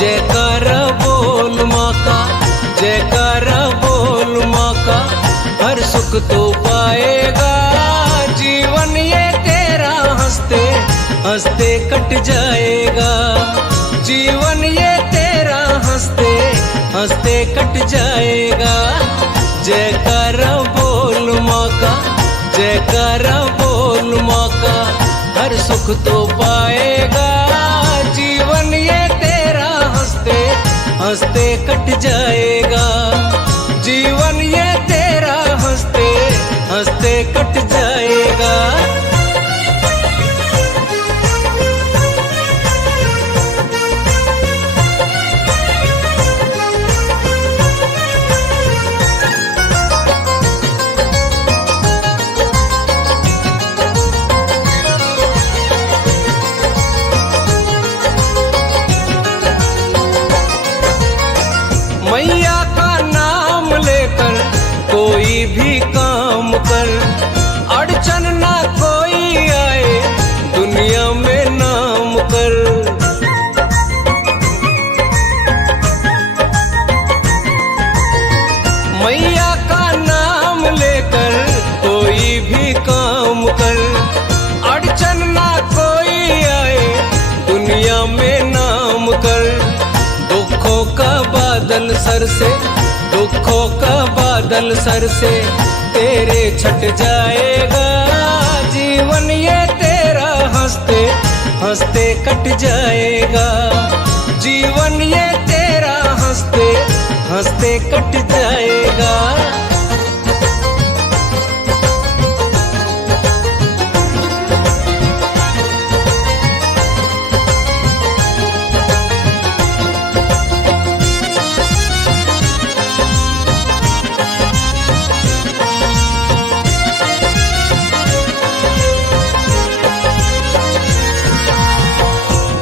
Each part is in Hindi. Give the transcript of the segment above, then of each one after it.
जयकारा बोल माँ का, जयकारा बोल माँ का, हर सुख तो पाएगा। जीवन ये तेरा हंसते हंसते कट जाएगा। जीवन ये तेरा हंसते हंसते कट जाएगा। जयकारा बोल माँ का, जयकारा बोल माँ का, हर सुख तो पाएगा। जीवन ये तेरा हंसते हंसते कट जाएगा। जीवन ये तेरा हंसते हंसते कट जाएगा। मैया का नाम लेकर कोई भी काम कर, अड़चन ना कोई आए दुनिया में नाम कर। मैया का नाम लेकर कोई भी काम कर, अड़चन ना कोई आए दुनिया में नाम कर। दुखों का बादल सर से, दुखों का बादल सर से तेरे छट जाएगा। जीवन ये तेरा हंसते हंसते कट जाएगा। जीवन ये तेरा हंसते हंसते कट जाएगा।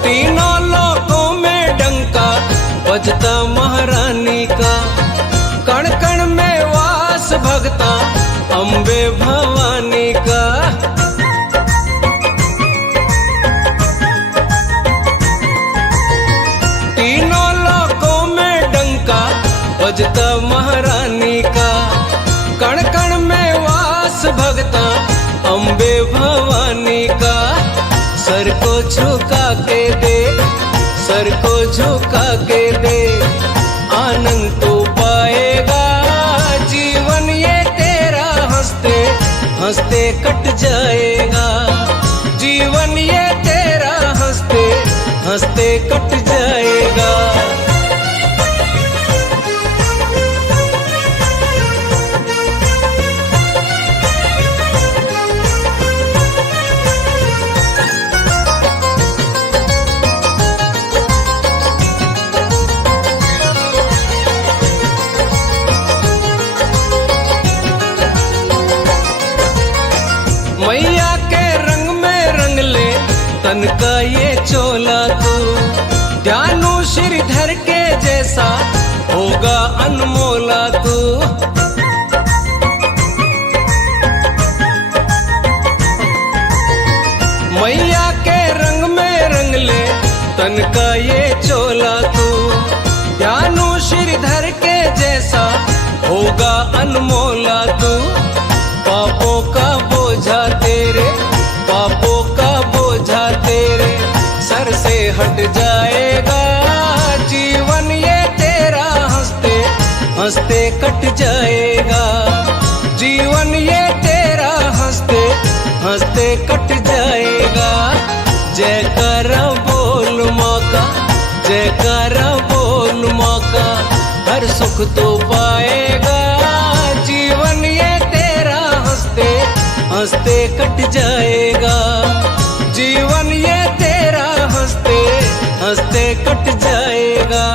तीनों लोकों में डंका बजता महारानी का, कण कण में वास भगता अम्बे भवानी का। तीनों लोकों में डंका बजता महारानी का, कण कण में वास भगता अम्बे भवानी का। सर को झुका के दे, सर को झुका के दे, आनंद तो पाएगा। जीवन ये तेरा हंसते हंसते कट जाएगा। जीवन ये तेरा हंसते हंसते कट जाएगा। मैया के रंग में रंग ले तन का ये चोला तू, ध्यानु श्रीधर के जैसा होगा अनमोला तू। मैया के रंग में रंग ले तन का ये चोला तू, ध्यानु श्रीधर के जैसा होगा अनमोला तू। पापों का बोझा तेरे, पापों का बोझा तेरे सर से हट जाएगा। जीवन ये तेरा हंसते हंसते कट जाएगा। जीवन ये तेरा हंसते हंसते कट जाएगा। जयकारा बोल माँ का, जयकारा बोल माँ का, हर सुख तो पाएगा। जीवन ये तेरा हंसते हंसते कट जाएगा। जीवन ये तेरा हंसते हंसते कट जाएगा।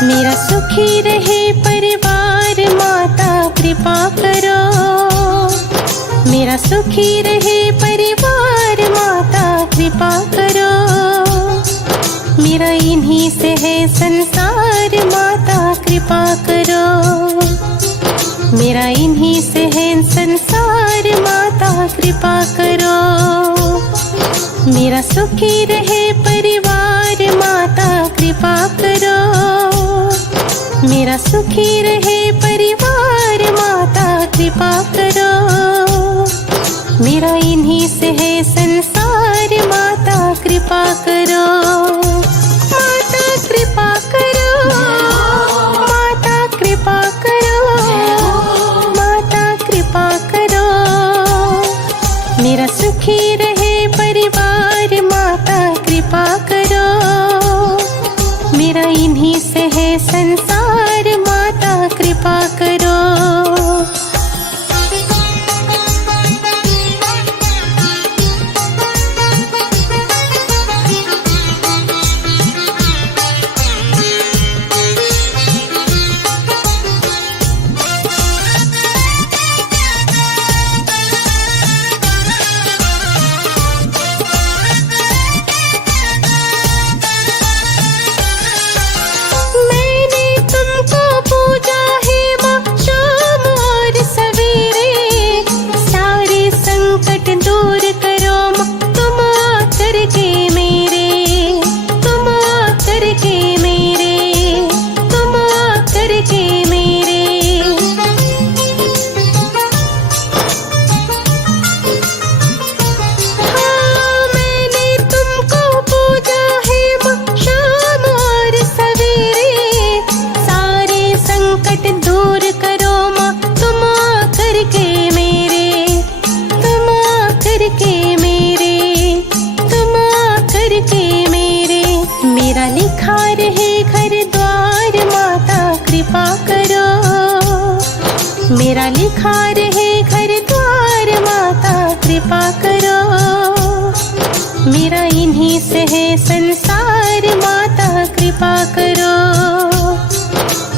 मेरा सुखी रहे परिवार कृपा करो। मेरा सुखी रहे परिवार माता कृपा करो। मेरा इन्हीं से है संसार माता कृपा करो। मेरा इन्हीं से है संसार माता कृपा करो। मेरा सुखी रहे परिवार माता कृपा करो। मेरा सुखी रहे परिवार माता कृपा करो। मेरा इन्हीं से है संसार माता कृपा करो। माता कृपा करो। माता कृपा करो। माता कृपा करो। मेरा सुखी रहे परिवार माता कृपा करो। मेरा इन्हीं से है संसार माता कृपा करो। मेरा लिखा रहे घर द्वार माता कृपा करो। मेरा इन्हीं से है संसार माता कृपा करो।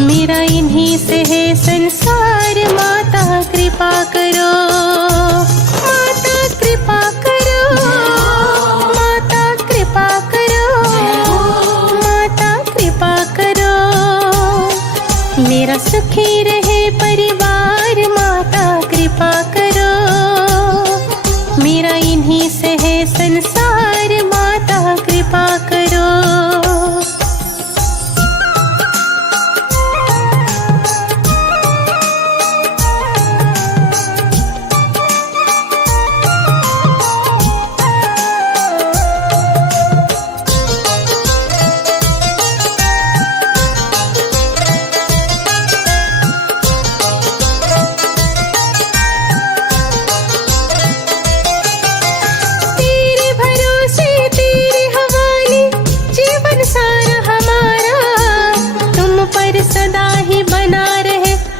मेरा इन्हीं से है संसार माता कृपा करो। माता कृपा करो। माता कृपा करो। माता कृपा करो। मेरा सुखी रहे परिवार माता कृपा करो। मेरा इन्हीं से है संसार माता कृपा करो।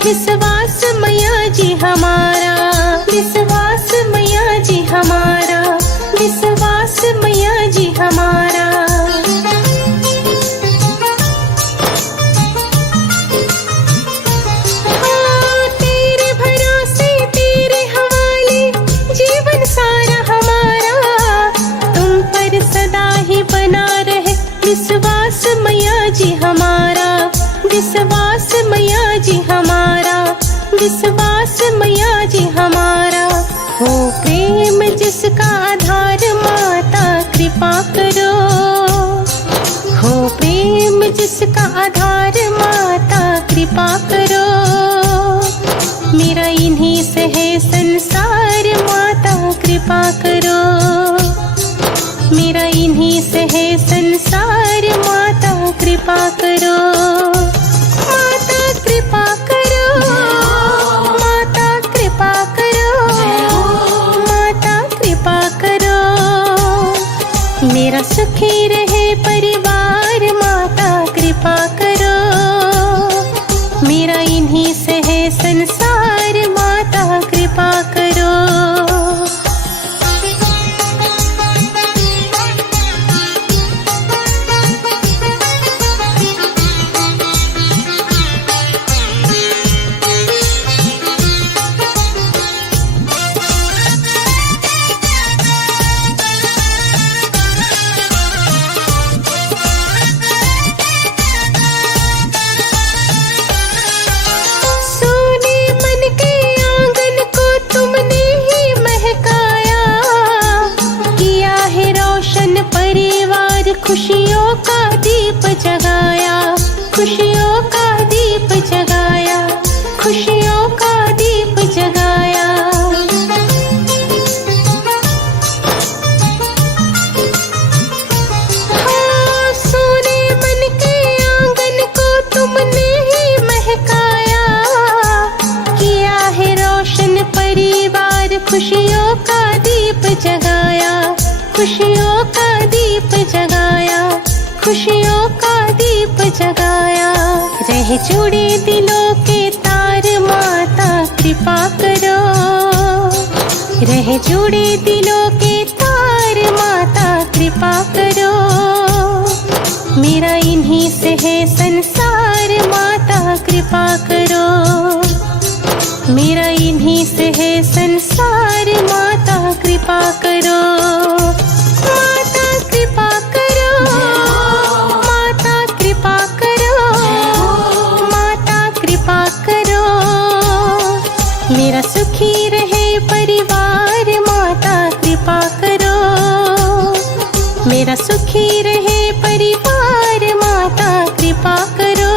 विश्वास मैया जी हमारा। विश्वास मैया जी हमारा। विश्वास मैया जी हमारा। हाँ, तेरे भरोसे तेरे हवाले जीवन सारा हमारा। तुम पर सदा ही बना रहे विश्वास मैया जी हमारा। विश्वास मैया जी हमारा। विश्वास मैया जी हमारा। हो प्रेम जिसका आधार माता कृपा करो। हो प्रेम जिसका आधार माता कृपा करो। मेरा इन्हीं से है संसार माता कृपा करो। मेरा इन्हीं से है संसार माता कृपा करो। माता कृपा करो। माता कृपा करो। माता कृपा करो। मेरा सुखी रहे परिवार माता कृपा करो। मेरा इन्हीं से है संसार माता कृपा करो। खुशियों का दीप जगाया, खुशियों का दीप जगाया। हाँ, सोने मन के आंगन को तुमने ही महकाया, किया है रोशन परिवार, खुशियों का दीप जगाया, खुशियों का दीप जगाया, खुशियों का दीप जगाया। रह जुड़े दिलों के तार माता कृपा करो, रह जुड़े दिलों के तार माता कृपा करो। मेरा इन्हीं से है संसार माता कृपा करो, मेरा इन्हीं से है संसार माता कृपा करो। माता कृपा करो, माता कृपा करो, माता कृपा करो। मेरा सुखी रहे परिवार माता कृपा करो, मेरा सुखी रहे परिवार माता कृपा करो।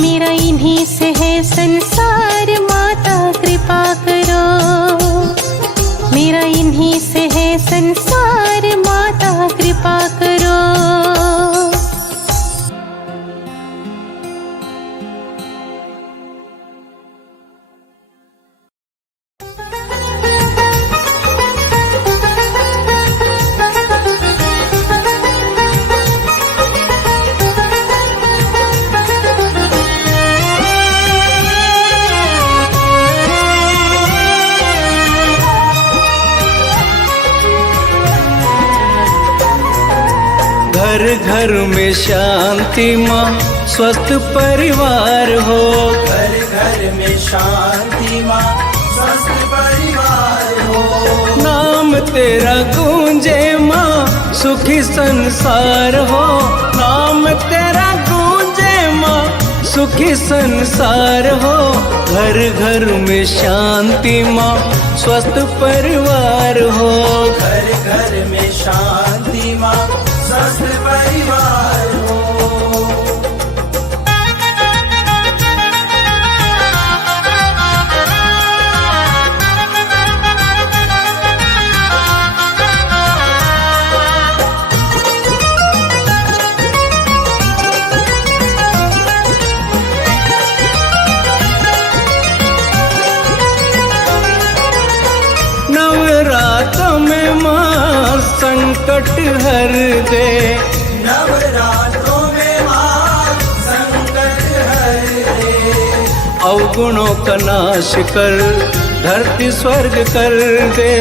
मेरा इन्हीं से है संसार माता कृपा करो, मेरा इन्हीं से है संसार माता कृपा करो। घर घर में शांति माँ, स्वस्थ परिवार हो। घर घर में शांति माँ, स्वस्थ परिवार हो। नाम तेरा गूंजे माँ, सुखी संसार हो। नाम तेरा गूंजे माँ, सुखी संसार हो। घर घर में शांति माँ, स्वस्थ परिवार हो। घर घर में शांति माँ, स्वस्थ परिवार हो। नवरात्रों में माँ संकट हर दे, नवरात्रों में माँ संकट हर दे। अवगुणों का नाश कर धरती स्वर्ग कर दे।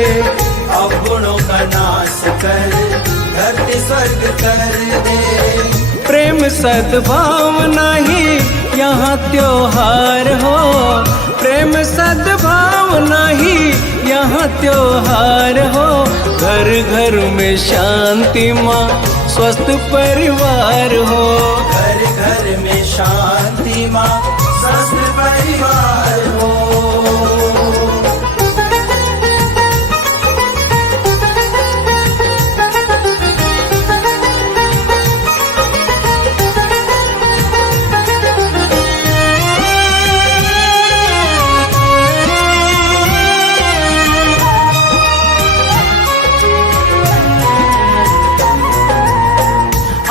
अवगुणों का नाश कर धरती स्वर्ग कर दे। प्रेम सद्भावना ही यहाँ त्योहार हो। प्रेम सद्भावना ही यहाँ त्योहार हो। घर घर में शांति माँ, स्वस्थ परिवार हो। घर घर में शांति माँ, स्वस्थ परिवार हो।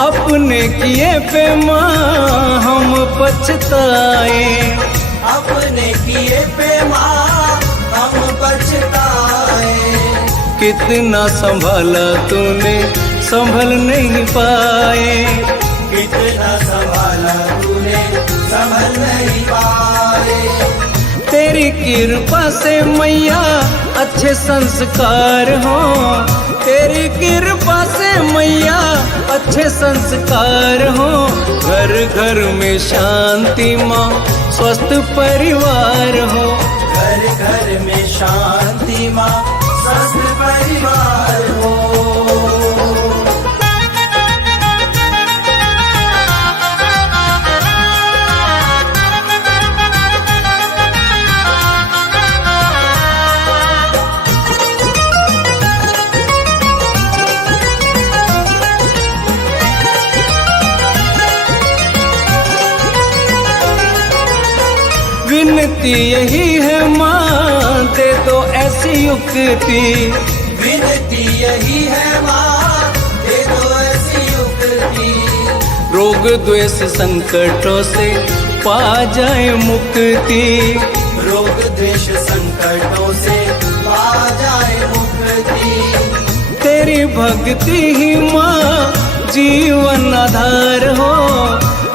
अपने किए पे माँ हम पछताए। अपने किए पे माँ हम पछताए। कितना संभाला तूने संभल नहीं पाए। कितना संभाला तूने संभल नहीं पाए। तेरी कृपा से मैया अच्छे संस्कार हो। तेरी कृपा से मैया अच्छे संस्कार हो। घर घर में शांति माँ, स्वस्थ परिवार हो। घर घर में शांति माँ, स्वस्थ परिवार हो। विनती यही है माँ, दे दो ऐसी युक्ति। विनती यही है माँ, दे दो ऐसी युक्ति। रोग द्वेष संकटों से पा जाए मुक्ति। रोग द्वेष संकटों से पा जाए मुक्ति। तेरी भक्ति ही माँ जीवन आधार हो,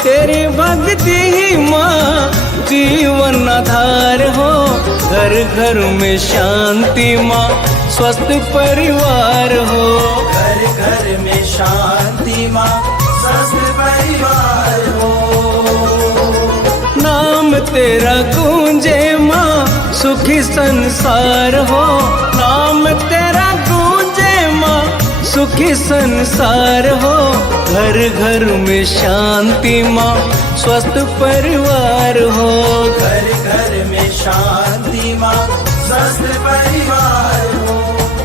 तेरी भक्ति ही माँ जीवन आधार हो। घर घर में शांति माँ, स्वस्थ परिवार हो। घर घर में शांति माँ, स्वस्थ परिवार हो। नाम तेरा गूंजे माँ, सुखी संसार हो। नाम तेरा गूंजे माँ, सुखी संसार हो। घर घर में शांति माँ, स्वस्थ परिवार हो। घर घर में शांति माँ, स्वस्थ परिवार हो।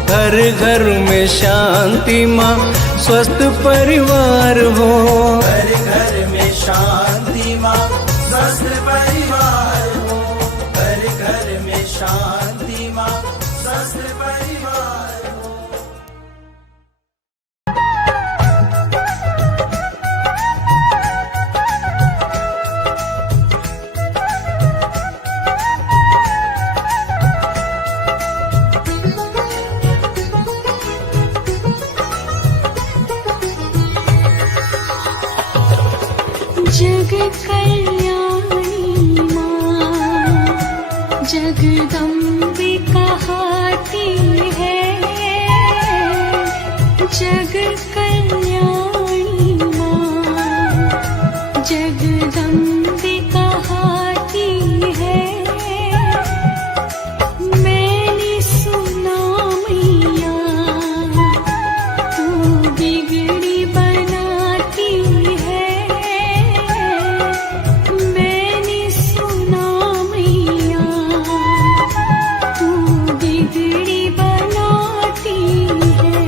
घर घर में शांति माँ, स्वस्थ परिवार हो। घर घर में शांति माँ, स्वस्थ परिवार हो। घर घर में शांति माँ, स्वस्थ परिवार हो। जग कल्याणी माँ, जगदम्बे कहाती है। जग कल्याणी माँ, जगदम्बे कहाती है। मैंने सुना मैया तू बिगड़ी बनाती है। मैंने सुना मैया तू बिगड़ी बनाती है।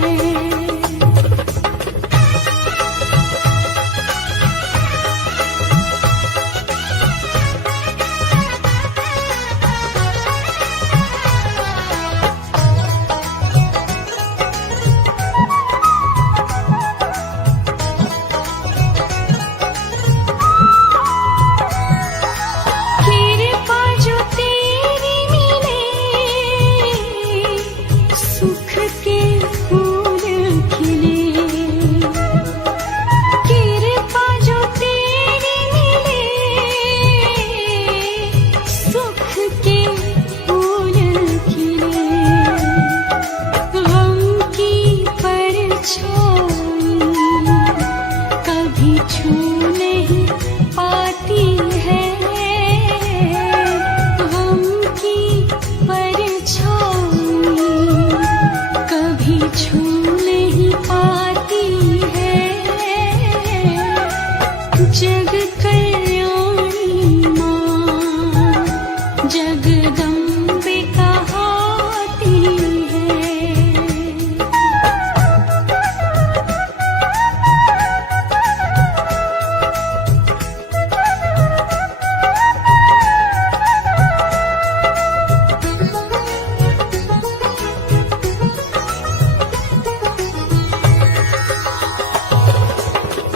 कृपा जो तेरी मिले, सुख के फूल खिले। कृपा जो तेरी मिले, सुख के फूल खिले। गम की परछाई कभी छू नहीं पाती है। गम की परछाई कभी छू नहीं पाती है। जग कल्याणी माँ, जगदम्बे कहाती है।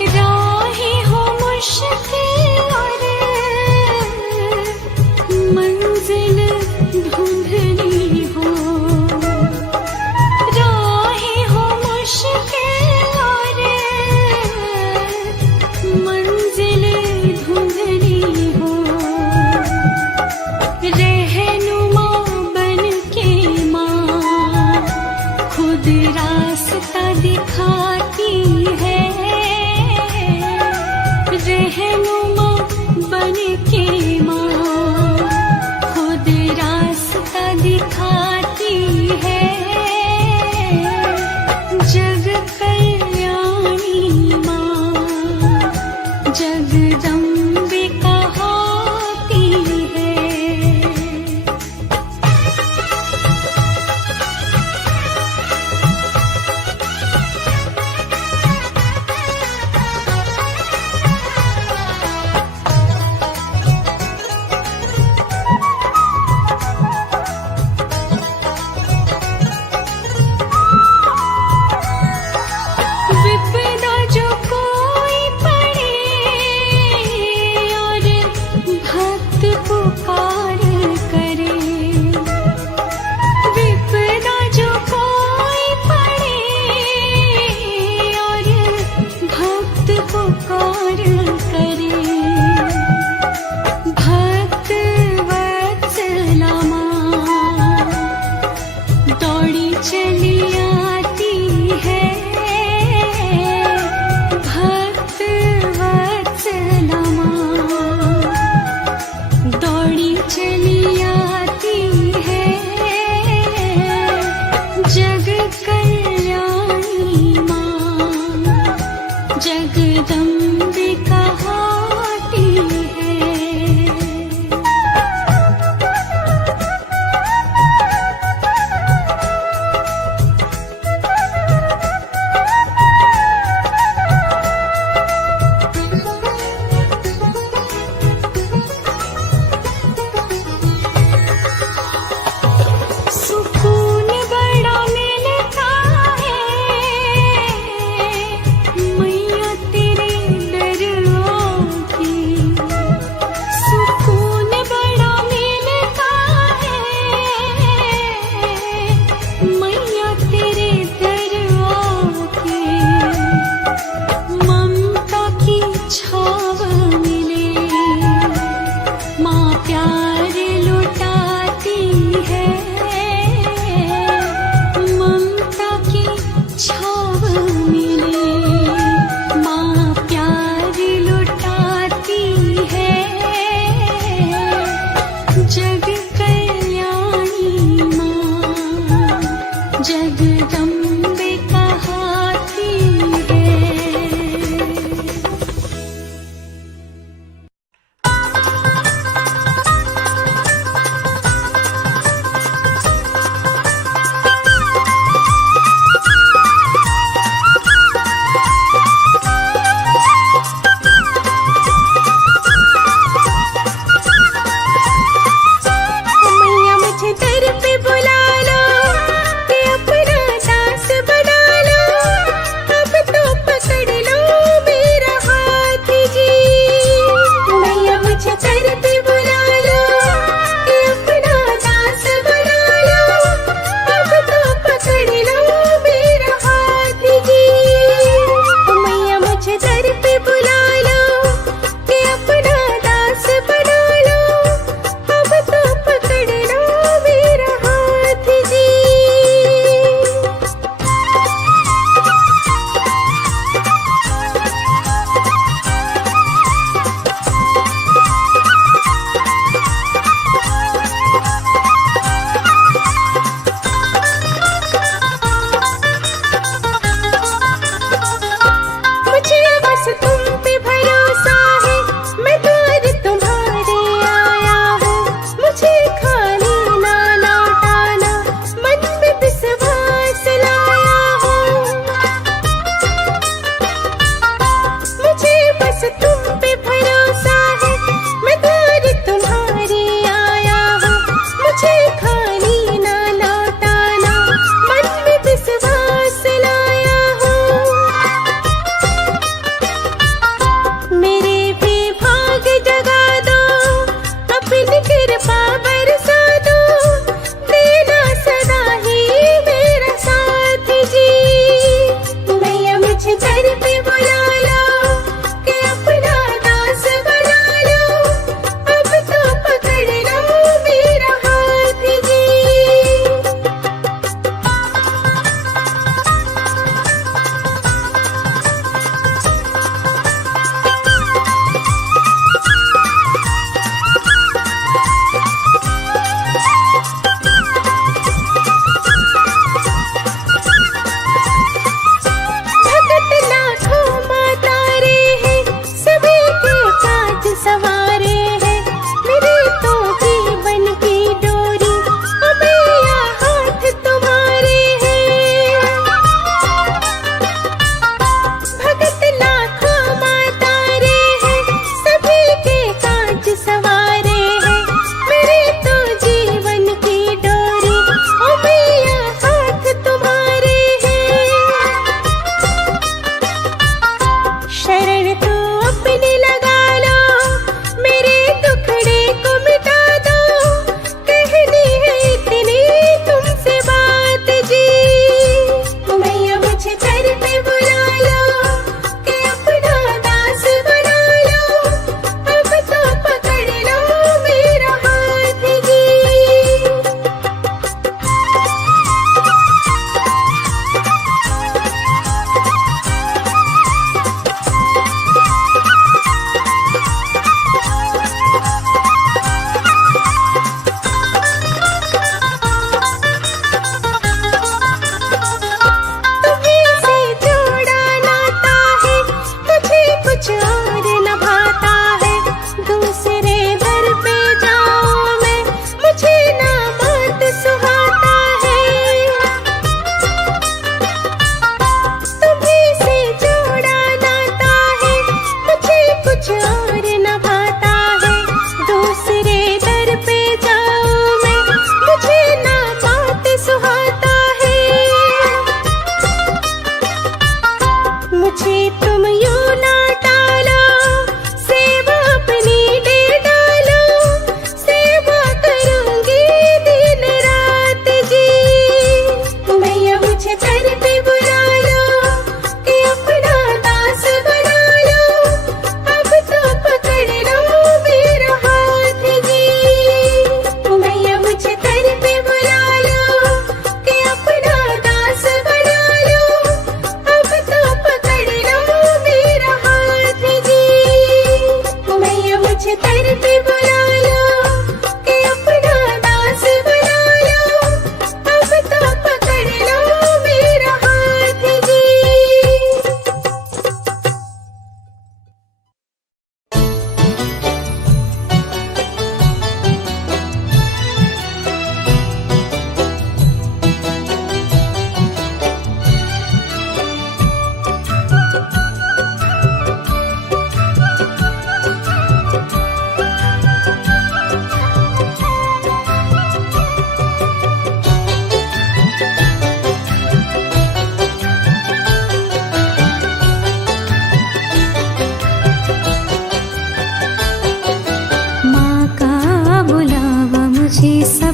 राहें हो मुश्किल और मंजिल धुंधली हो। राहें हो मुश्किल और मंजिल धुंधली हो। रहनुमा बन के माँ खुद रास्ता दिखाती है। रहनुमा बन के माँ खुद रास्ता दिखाती है। जग कल्याणी माँ, जगदम्बे कहाती है।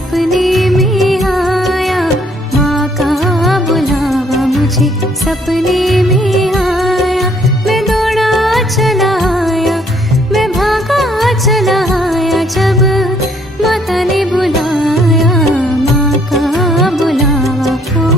सपने में आया, माँ का बुलावा मुझे सपने में आया। मैं दौड़ा चला आया, मैं भागा चला आया, जब माता ने बुलाया, माँ का बुलावा हो।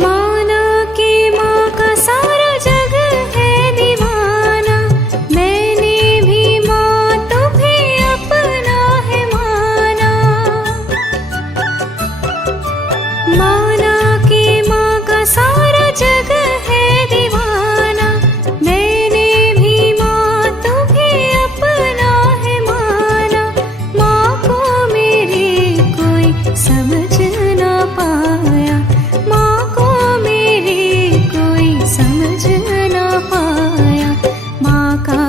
माना कि माँ का सारा जग है दीवाना, मैंने भी माँ तुम्हें अपना है माना। माना कि माँ का सारा जग है दीवाना, मैंने भी माँ तुम्हें अपना है माना। माँ को मेरे कोई समझ ना पाया, माँ को मेरे कोई समझ ना पाया। माँ का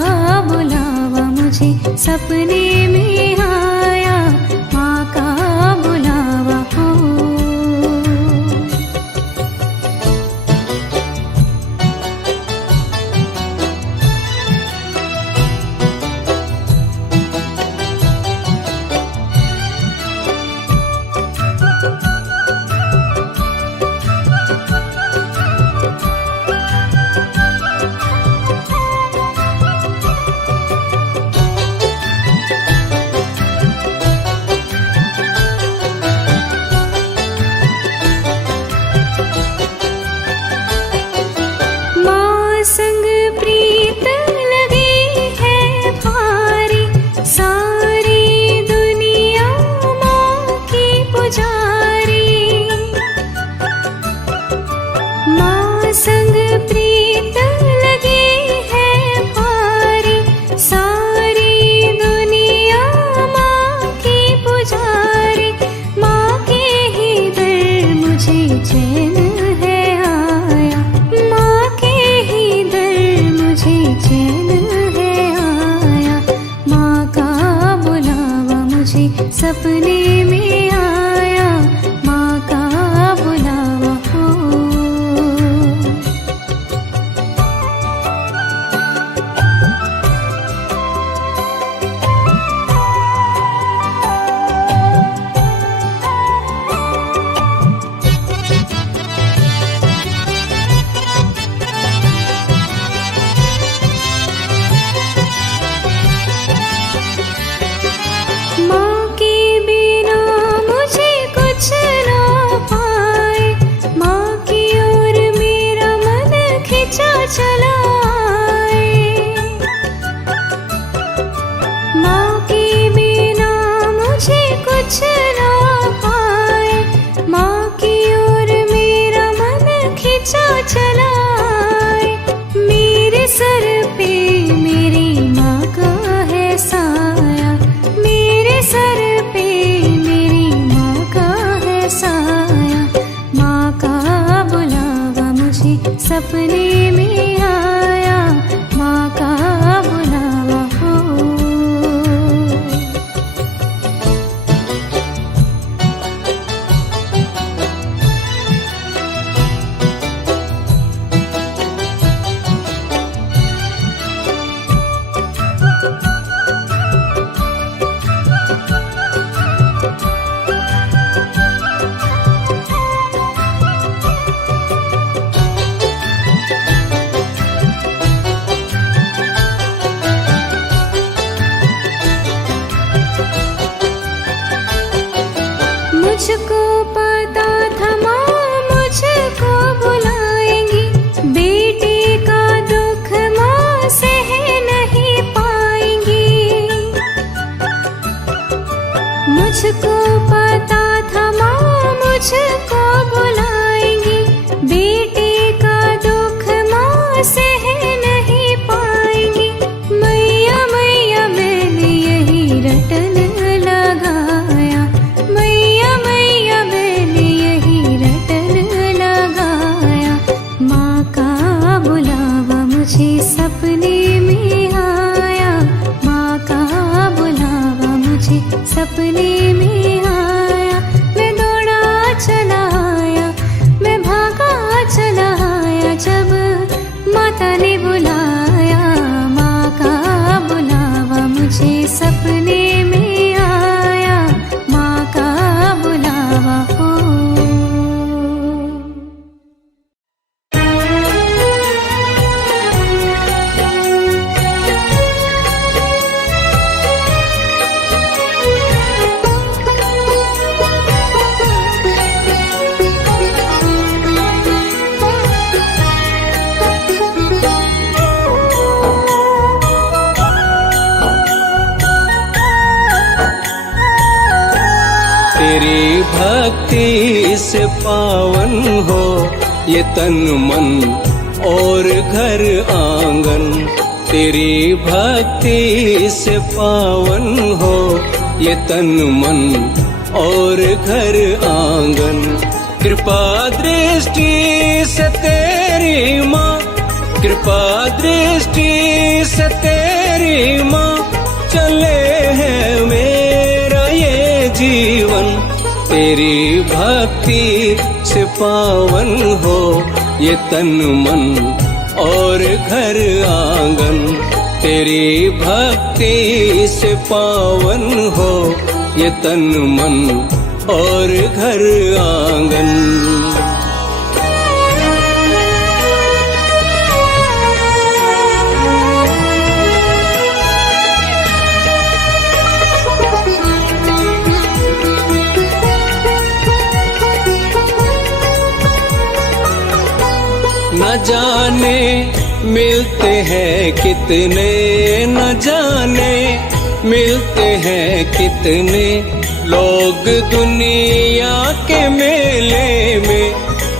बुलावा मुझे सपने में आया, माँ का बुलावा हो। माँ संग प्रीत लगी है भारी, सारी दुनिया माँ की पुजारी। माँ संग प्रीत लगी है भारी, सारी दुनिया माँ की पुजारी। माँ के ही दर मुझे चैन है आया, माँ के ही दर मुझे चैन है आया। माँ का बुलावा मुझे सपने में आया, माँ का बुलावा हो। माँ के बिना मुझे कुछ ना पाए, माँ की ओर मेरा मन खिंचा चला आए। माँ के बिना मुझे कुछ ना पाए, माँ की ओर मेरा मन खिंचा चला आए। मेरे सर पे मेरी माँ का है साया, मेरे सर पे मेरी माँ का है साया। माँ का बुलावा मुझे सपने में आया, माँ का बुलावा हो। मुझको पता था माँ मुझको बुलाएंगी, बेटे का दुख माँ सह नहीं पाएंगी। मुझको पता था माँ मुझको बुलाएंगी, बेटे का दुख माँ सह नहीं पाएंगी। मैया मैया मैंने यही रटन लगाया, मैया मैया मैंने यही रटन लगाया। माँ का बुला मुझे सपने में आया। मैं दौड़ा चला आया, मैं भागा चला आया, जब माता ने बुलाया। माँ का बुलावा मुझे सपने में आया, माँ का बुलावा हो। तेरी भक्ति से पावन हो ये तन मन और घर आंगन। तेरी भक्ति से पावन हो ये तन मन और घर आंगन। कृपा दृष्टि से तेरी माँ, कृपा दृष्टि से तेरी माँ, चले हैं मेरा ये जीवन। तेरी भक्ति से पावन हो ये तन मन और घर आंगन। तेरी भक्ति से पावन हो ये तन मन और घर आंगन। न जाने मिलते हैं कितने, न जाने मिलते हैं कितने लोग दुनिया के मेले में।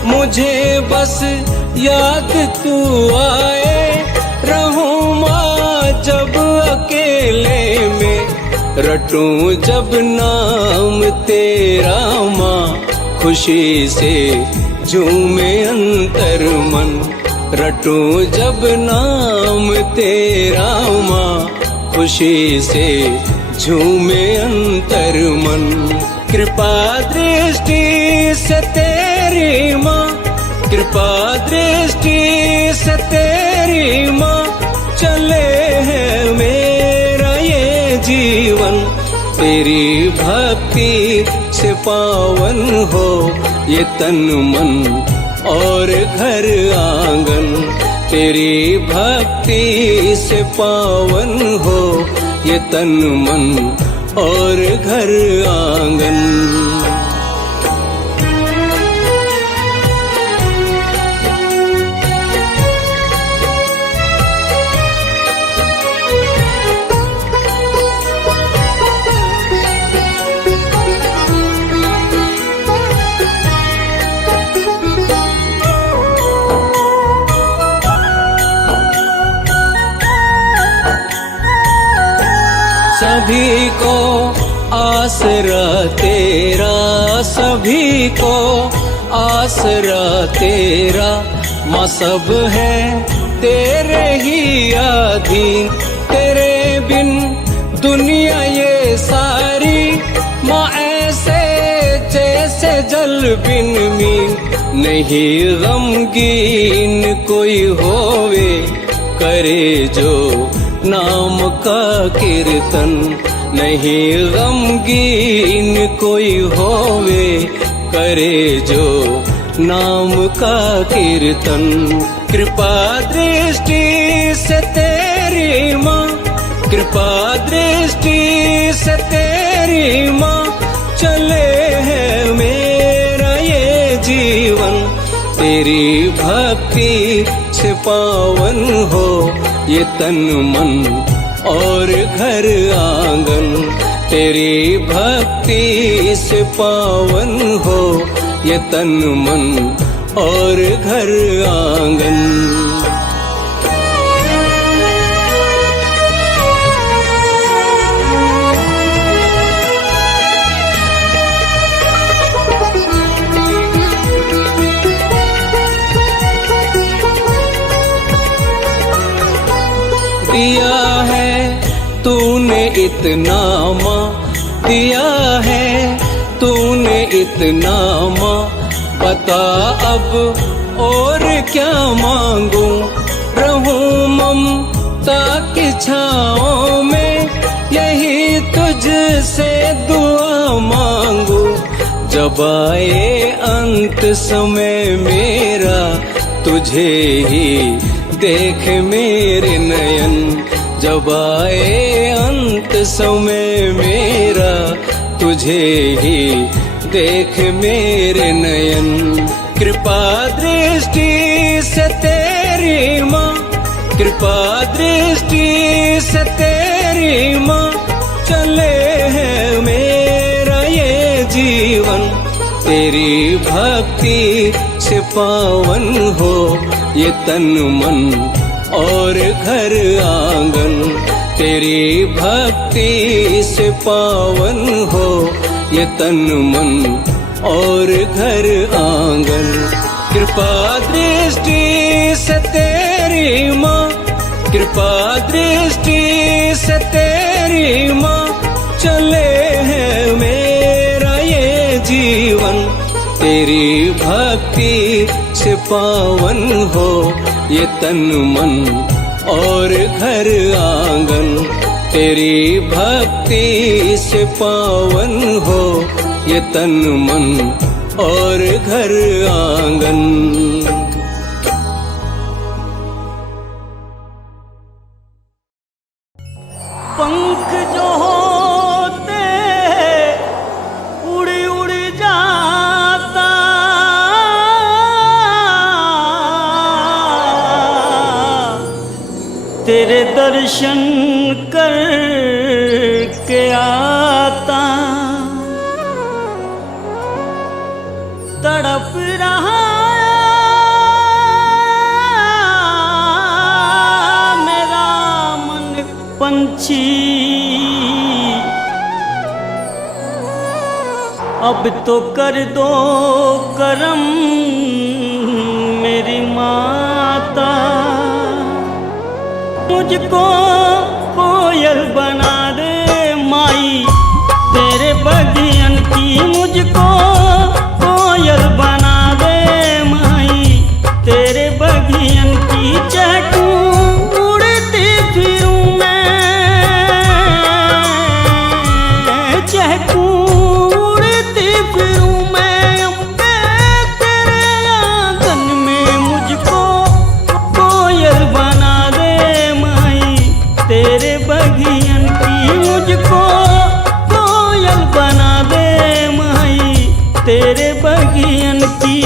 मुझे बस याद तू आए, रहूं माँ जब अकेले में। रटूं जब नाम तेरा माँ, खुशी से झूमे अंतर मन। रटूं जब नाम तेरा माँ, खुशी से झूमे अंतर मन। कृपा दृष्टि से तेरी माँ, कृपा दृष्टि से तेरी माँ, चले हैं मेरा ये जीवन। तेरी भक्ति से पावन हो ये तन मन और घर आंगन। तेरी भक्ति से पावन हो ये तन मन और घर आंगन। सभी को आसरा तेरा, सभी को आसरा तेरा। माँ सब है तेरे ही अधीन, तेरे बिन दुनिया ये सारी। माँ ऐसे जैसे जल बिन मीन, नहीं गमगीन कोई होवे करे जो नाम का कीर्तन। नहीं गमगीन कोई होवे करे जो नाम का कीर्तन। कृपा दृष्टि से तेरी माँ, कृपा दृष्टि से तेरी माँ, चले हैं मेरा ये जीवन। तेरी भक्ति से पावन हो ये तन मन और घर आंगन। तेरी भक्ति से पावन हो ये तन मन और घर आंगन। दिया है तूने इतना माँ, दिया है तूने इतना माँ, बता अब और क्या मांगू। रहूं ममता की छाँव में, यही तुझसे दुआ मांगू। जब आए अंत समय मेरा, तुझे ही देख मेरे नयन। जब आए अंत समय मेरा, तुझे ही देख मेरे नयन। कृपा दृष्टि से तेरी माँ, कृपा दृष्टि से तेरी माँ, चले है मेरा ये जीवन। तेरी भक्ति से पावन हो ये तन मन और घर आंगन। तेरी भक्ति से पावन हो ये तन मन और घर आंगन। कृपा दृष्टि से तेरी माँ, कृपा दृष्टि से तेरी माँ, चले है मेरा ये जीवन। तेरी भक्ति से पावन हो ये तन मन और घर आंगन। तेरी भक्ति से पावन हो ये तन मन और घर आंगन। पंख जो होते उड़ उड़ जाता, तेरे दर्शन कर के आता। तड़प रहा मेरा मन पंछी, अब तो कर दो करम मेरी माता। मुझको कोयल बना दे माई तेरे बगियन की। मुझको कोयल बना दे माई तेरे बगियन की। चहकूं उड़ती फिरूं मैं, चहकूं उड़ती फिरूं मैं तेरे आंगन में। मुझको कोयल बना दे माई तेरे बगियन की। मुझको कोयल बना दे माई तेरे बगियन की।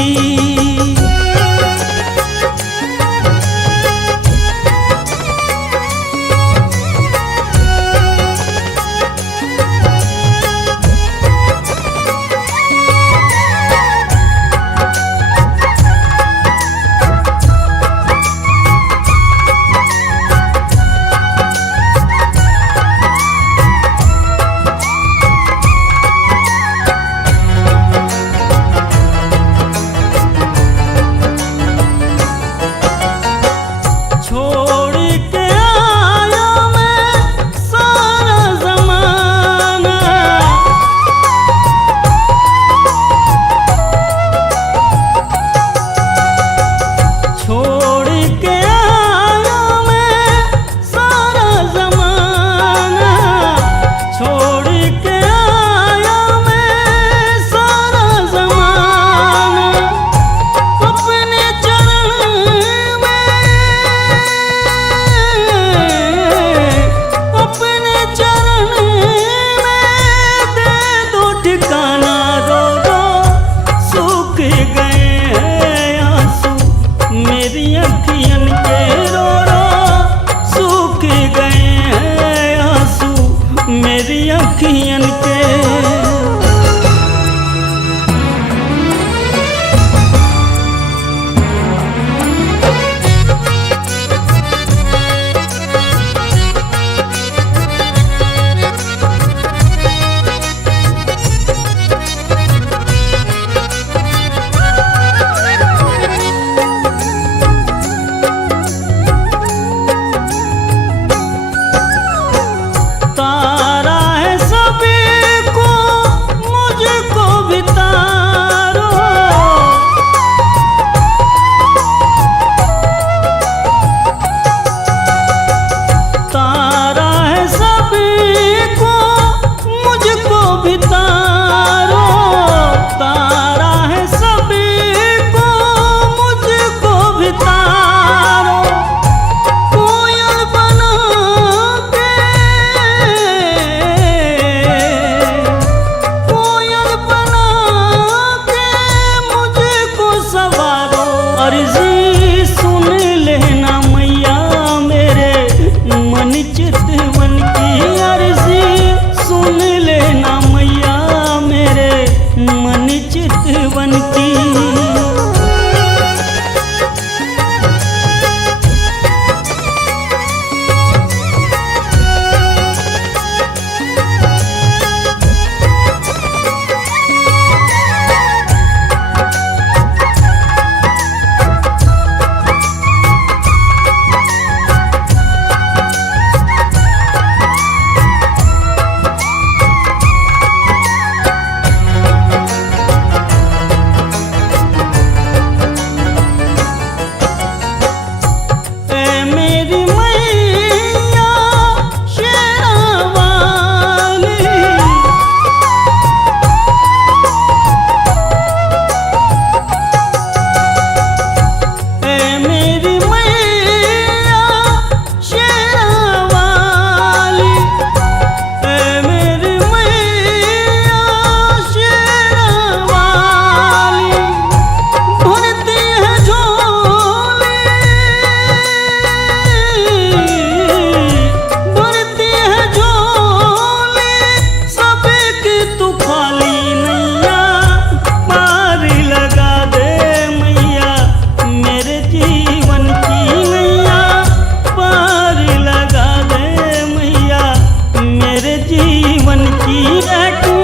रहूं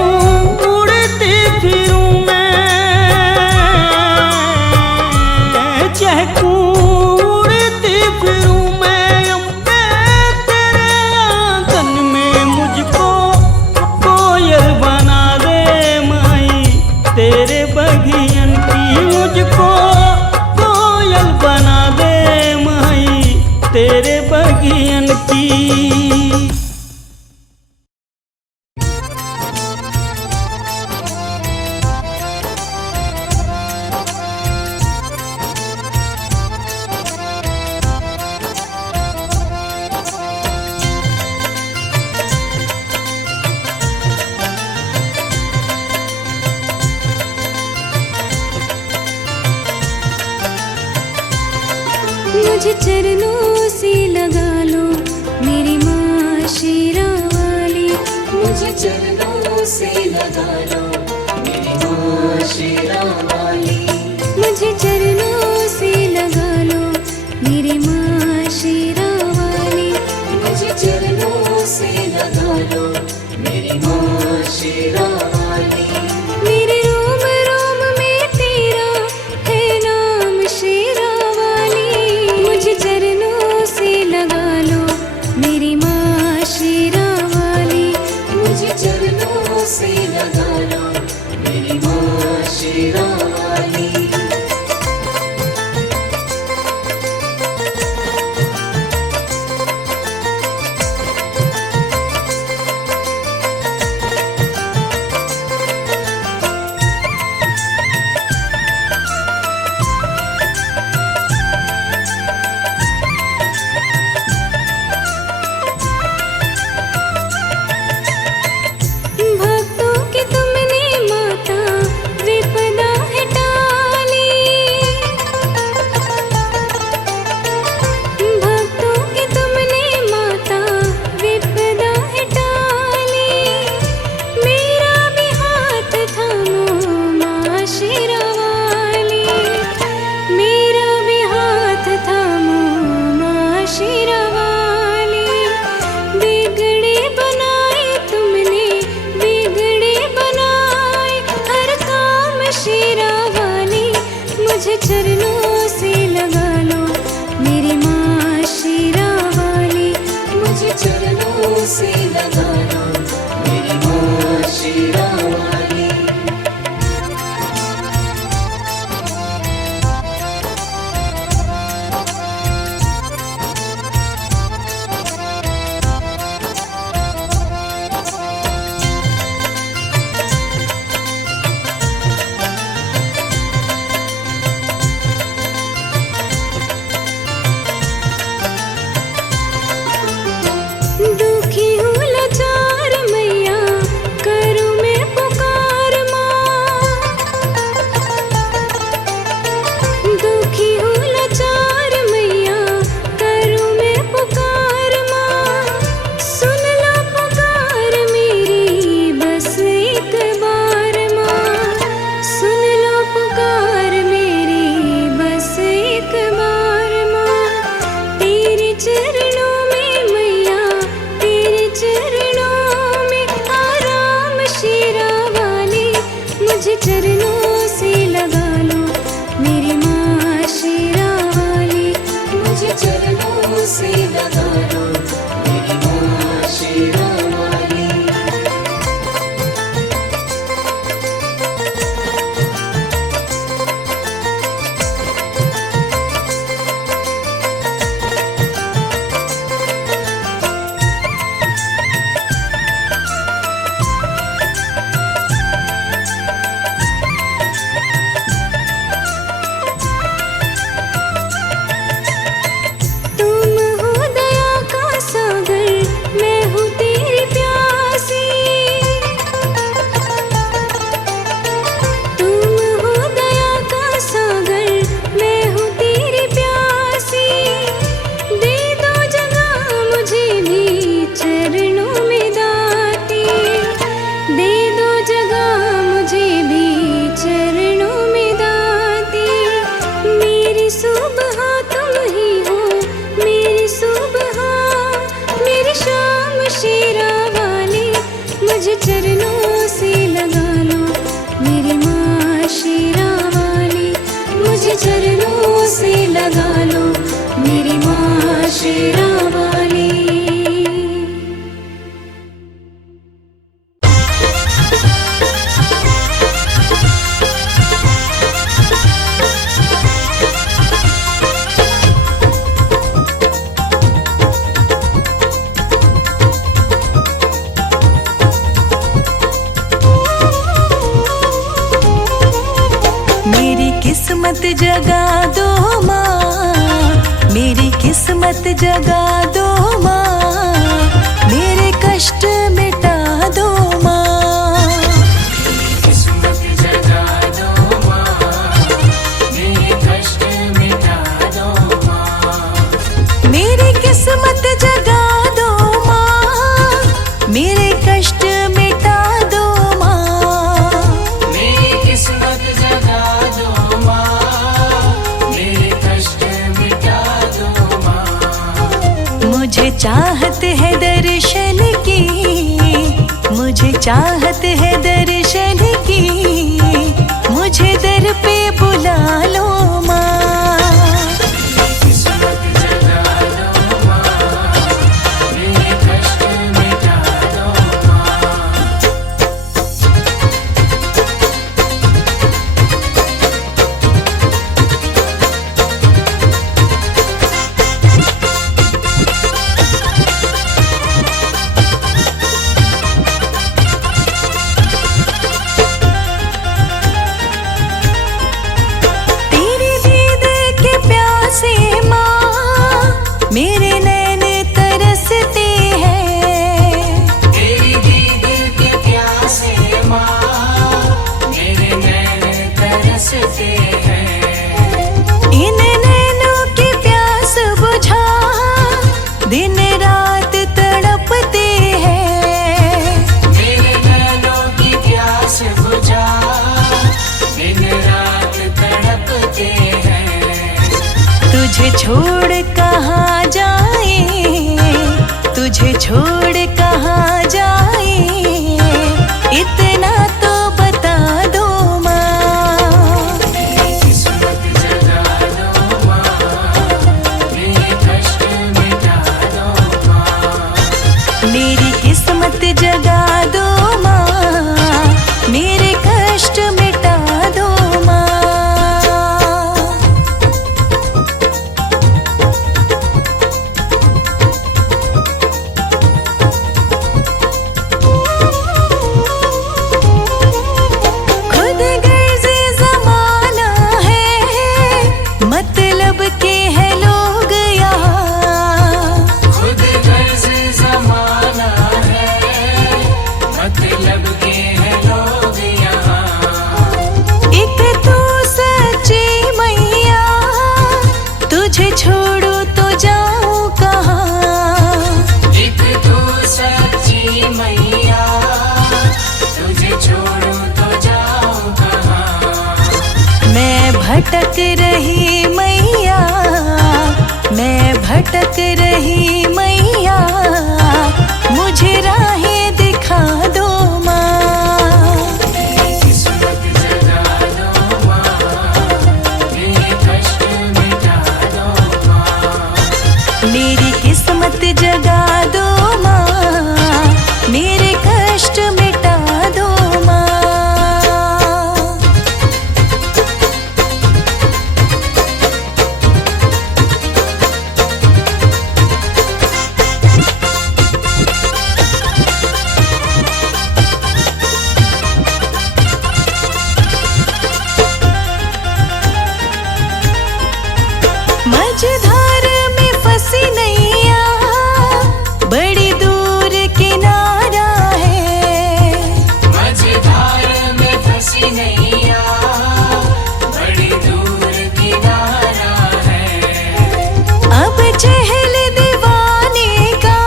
उड़ती फिरूं मैं, चहकूं उड़ती फिरूं मैं अम्बे तेरे आंगन में। मुझको कोयल बना दे माई तेरे बगियन की, मुझको कोयल बना दे माई तेरे बगियन की। मुझे चरणों से लगा लो मेरी माँ शेरा वाली, मुझे चरणों से लगा लो मेरी माँ शेरा वाली, मुझे चरणों से लगा लो मेरी माँ शेरा वाली, मुझे चरणों से लगा लो मेरी माँ शेरा वाली। मेरे रोम रोम में तेरा है नाम शेरा वाली, मुझे चरणों से लगा लो मेरी माँ शेरा वाली, मुझे चरणों से लगा लो मेरी माँ शेरा वाली। भक्तों की तुमने माता विपदा है टाली, भक्तों की तुमने माता विपदा है टाली। मेरा भी हाथ थामो माँ शेरा वाली, मेरा भी हाथ थामो माँ शेरा वाली। बिगड़े बनाए तुमने बिगड़े बनाए हर काम शेरा वाली, मुझे चरणों से लगा लो मेरी माँ शेरा वाली, मुझे चरणों से लगा लो मेरी माँ शेरा वाली। दुखी हूँ लाचार मैया करूँ मैं पुकार माँ, दुखी हूँ लाचार मैया करूँ मैं पुकार माँ। सुन लो पुकार मेरी बस एक बार माँ, सुन लो पुकार मेरी बस एक बार माँ। तेरे चरणों में मैया तेरे चरणों में आराम शेरा वाली, मुझे चरणों से लगा लो मेरी माँ शेरा वाली, मुझे चरणों से लगा लो मेरी माँ शेरा वाली। चरणों से लगा लो मेरी माँ शेरा वाली, मुझे चरणों से लगा लो मेरी माँ शेरा वाली। किस्मत जगा दो माँ, मेरी किस्मत जगा दो माँ, मेरे कष्ट मिटा दो माँ। किस्मत जगा दो माँ, मेरे कष्ट मिटा दो माँ। मेरी किस्मत जगा दो माँ, मेरे कष्ट मिटा दो माँ। मेरी किस्मत जगा दो माँ, मेरे कष्ट मिटा दो माँ। मुझे चाहत है दर्शन की, मुझे चाहत है दर्शन की, मुझे दर पे बुला लो माँ। किस्मत जगा दो माँ, मेरे कष्ट मिटा दो माँ। तेरे दीद के प्यासे माँ, मेरे नैन तरसते हैं। तेरी दीद के प्यासे माँ, मेरे नैन तरसते हैं। इन नैनों की प्यास बुझा, दिन रात तड़पते हैं। मेरे नैनों की प्यास बुझा, दिन रात तड़पते हैं। तुझे छोड़ कहाँ जाए, तुझे छोड़ कहाँ जाए, इतना तो बता दो माँ। किस्मत जगा दो माँ, मेरे कष्ट मिटा दो माँ। मेरी किस्मत जगा दो माँ, मेरे कष्ट मिटा दो माँ। खुद गर्ज़े ज़माना है, मतलब के हैं लोग यहाँ। खुद गर्ज़ ज़माना है, मतलब के हैं लोग यहाँ। एक तू सच्ची मैया, तुझे छोड़ो तो जाऊं कहाँ। एक तू सच्ची मैया, तुझे छोड़ो तो जाऊं कहाँ। मैं भटक रही मैया, मैं भटक रही मैया, मुझे राहें दिखा दो माँ। किस्मत जगा दो माँ, मेरे कष्ट मिटा दो माँ। मेरी किस्मत जगा दो माँ, मेरे कष्ट मिटा दो माँ। मझधार में फंसी नैया, बड़ी दूर किनारा है। मझधार में फंसी नैया, बड़ी दूर किनारा है। अब चहल दीवाने का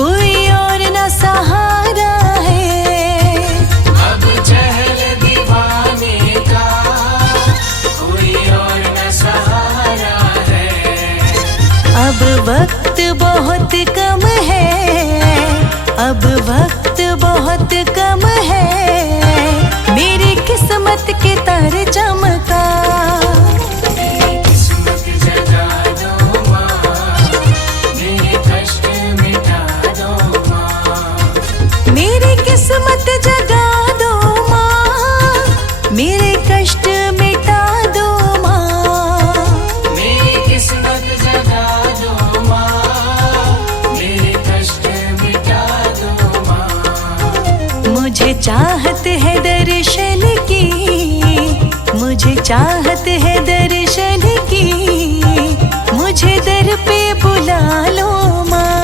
कोई और न सहारा है। अब चहल दीवाने का कोई और न सहारा है। अब वक्त बहुत कम है, अब वक्त बहुत कम है, मेरी किस्मत के तारे चमका। किस्मत जगा दो माँ, मेरे कष्ट मिटा दो माँ। मेरी किस्मत जगा दो माँ, मेरे कष्ट मिटा दो माँ। मेरी किस्मत जगा दो माँ, मेरे कष्ट मिटा दो माँ। मुझे चाहत है दर्शन की, मुझे चाहत है दर्शन की, मुझे दर पे बुला लो माँ।